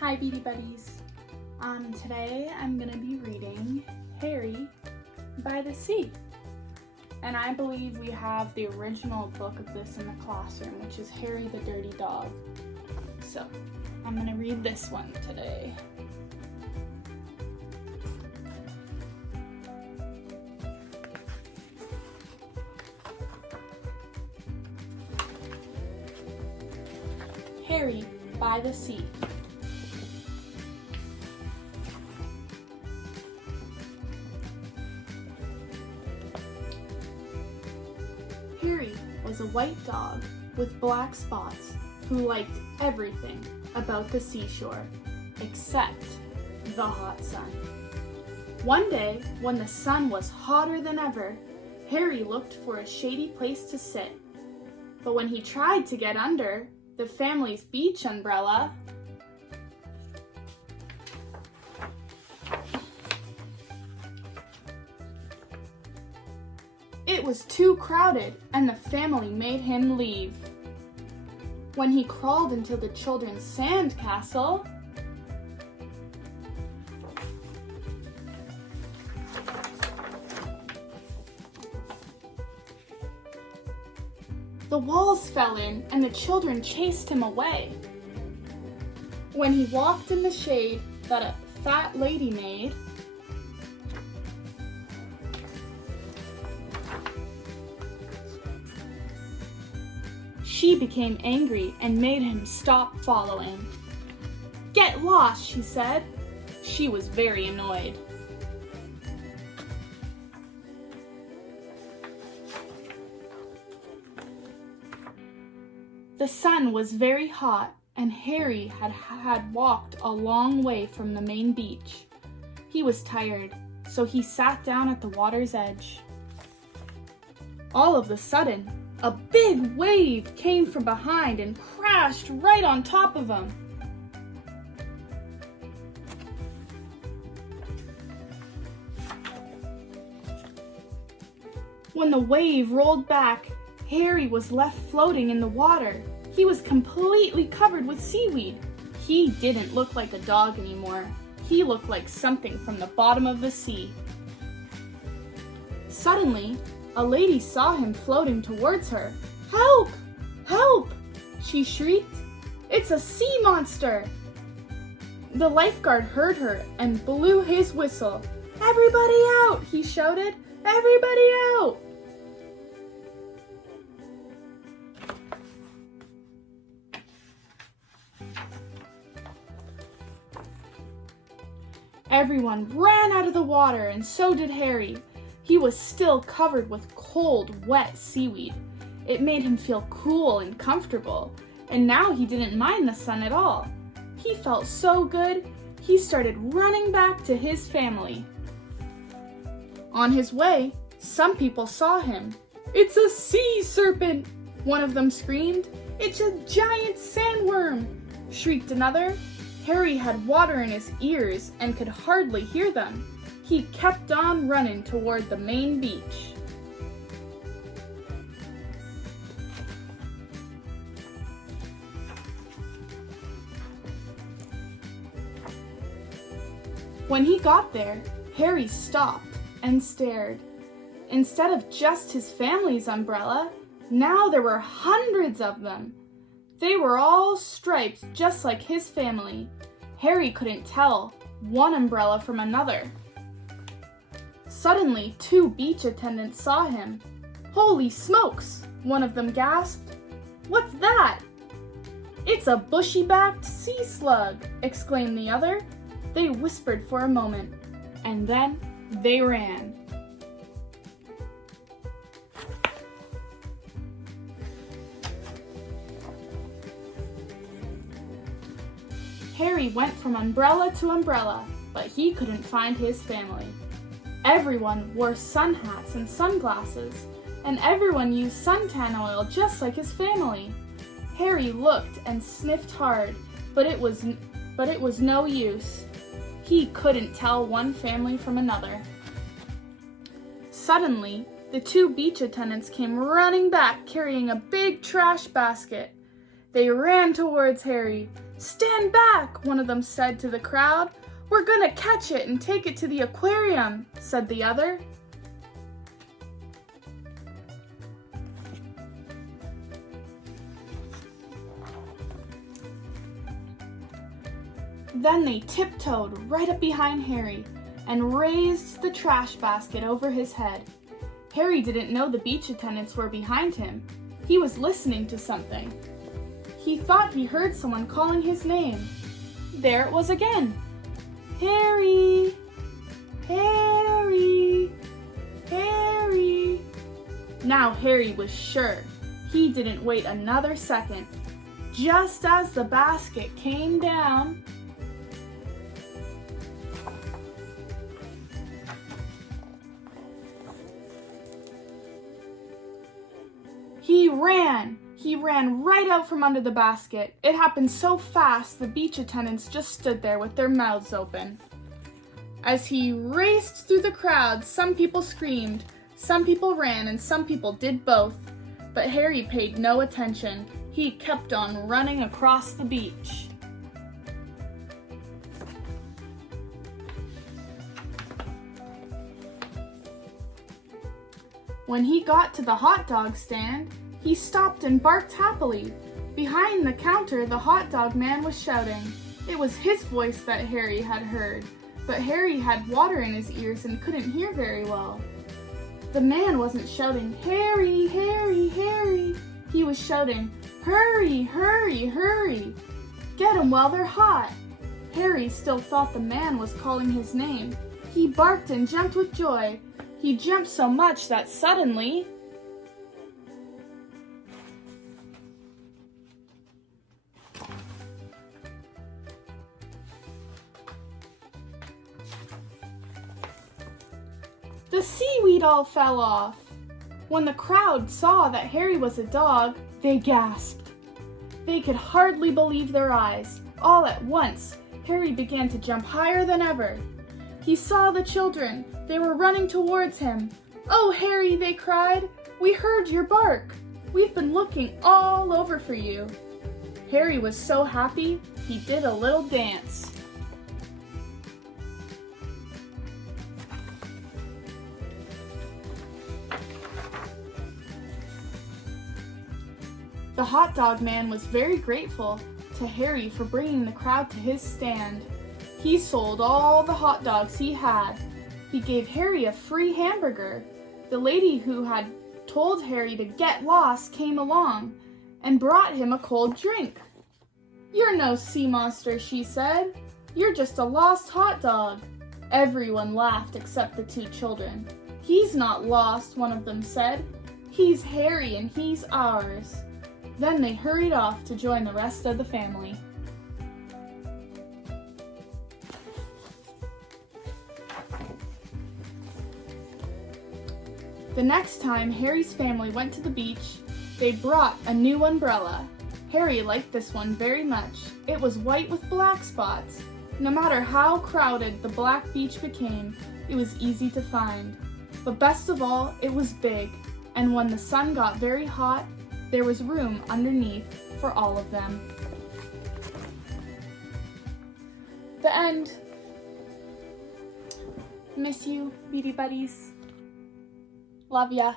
Hi Beady Buddies. Today I'm going to be reading Harry by the Sea. And I believe we have the original book of this in the classroom, which is Harry the Dirty Dog. So I'm going to read this one today. Harry by the Sea. Harry was a white dog with black spots who liked everything about the seashore except the hot sun. One day, when the sun was hotter than ever, Harry looked for a shady place to sit. But when he tried to get under the family's beach umbrella, it was too crowded and the family made him leave. When he crawled into the children's sand castle, the walls fell in and the children chased him away. When he walked in the shade that a fat lady made, she became angry and made him stop following. "Get lost," she said. She was very annoyed. The sun was very hot, and Harry had walked a long way from the main beach. He was tired, so he sat down at the water's edge. All of a sudden, a big wave came from behind and crashed right on top of him. When the wave rolled back, Harry was left floating in the water. He was completely covered with seaweed. He didn't look like a dog anymore. He looked like something from the bottom of the sea. Suddenly, a lady saw him floating towards her. "Help! Help!" she shrieked. "It's a sea monster!" The lifeguard heard her and blew his whistle. "Everybody out!" he shouted. "Everybody out!" Everyone ran out of the water, and so did Harry. He was still covered with cold, wet seaweed. It made him feel cool and comfortable, and now he didn't mind the sun at all. He felt so good, he started running back to his family. On his way, some people saw him. "It's a sea serpent!" one of them screamed. "It's a giant sandworm!" shrieked another. Harry had water in his ears and could hardly hear them. He kept on running toward the main beach. When he got there, Harry stopped and stared. Instead of just his family's umbrella, now there were hundreds of them. They were all striped just like his family. Harry couldn't tell one umbrella from another. Suddenly, two beach attendants saw him. "Holy smokes!" one of them gasped. "What's that?" "It's a bushy-backed sea slug!" exclaimed the other. They whispered for a moment, and then they ran. Harry went from umbrella to umbrella, but he couldn't find his family. Everyone wore sun hats and sunglasses, and everyone used suntan oil just like his family. Harry looked and sniffed hard, but it was no use. He couldn't tell one family from another. Suddenly, the two beach attendants came running back carrying a big trash basket. They ran towards Harry. "Stand back," one of them said to the crowd. "We're gonna catch it and take it to the aquarium," said the other. Then they tiptoed right up behind Harry and raised the trash basket over his head. Harry didn't know the beach attendants were behind him. He was listening to something. He thought he heard someone calling his name. There it was again. "Harry! Harry! Harry!" Now Harry was sure. He didn't wait another second. Just as the basket came down, He ran right out from under the basket. It happened so fast, the beach attendants just stood there with their mouths open. As he raced through the crowd, some people screamed, some people ran, and some people did both. But Harry paid no attention. He kept on running across the beach. When he got to the hot dog stand, he stopped and barked happily. Behind the counter, the hot dog man was shouting. It was his voice that Harry had heard, but Harry had water in his ears and couldn't hear very well. The man wasn't shouting, "Harry, Harry, Harry." He was shouting, "Hurry, hurry, hurry. Get 'em while they're hot." Harry still thought the man was calling his name. He barked and jumped with joy. He jumped so much that suddenly, the seaweed all fell off. When the crowd saw that Harry was a dog, they gasped. They could hardly believe their eyes. All at once, Harry began to jump higher than ever. He saw the children. They were running towards him. "Oh, Harry," they cried, "we heard your bark. We've been looking all over for you." Harry was so happy, he did a little dance. The hot dog man was very grateful to Harry for bringing the crowd to his stand. He sold all the hot dogs he had. He gave Harry a free hamburger. The lady who had told Harry to get lost came along and brought him a cold drink. "You're no sea monster," she said. "You're just a lost hot dog." Everyone laughed except the two children. "He's not lost," one of them said. "He's Harry and he's ours." Then they hurried off to join the rest of the family. The next time Harry's family went to the beach, they brought a new umbrella. Harry liked this one very much. It was white with black spots. No matter how crowded the black beach became, it was easy to find. But best of all, it was big, and when the sun got very hot, there was room underneath for all of them. The end. Miss you, Beady Buddies. Love ya.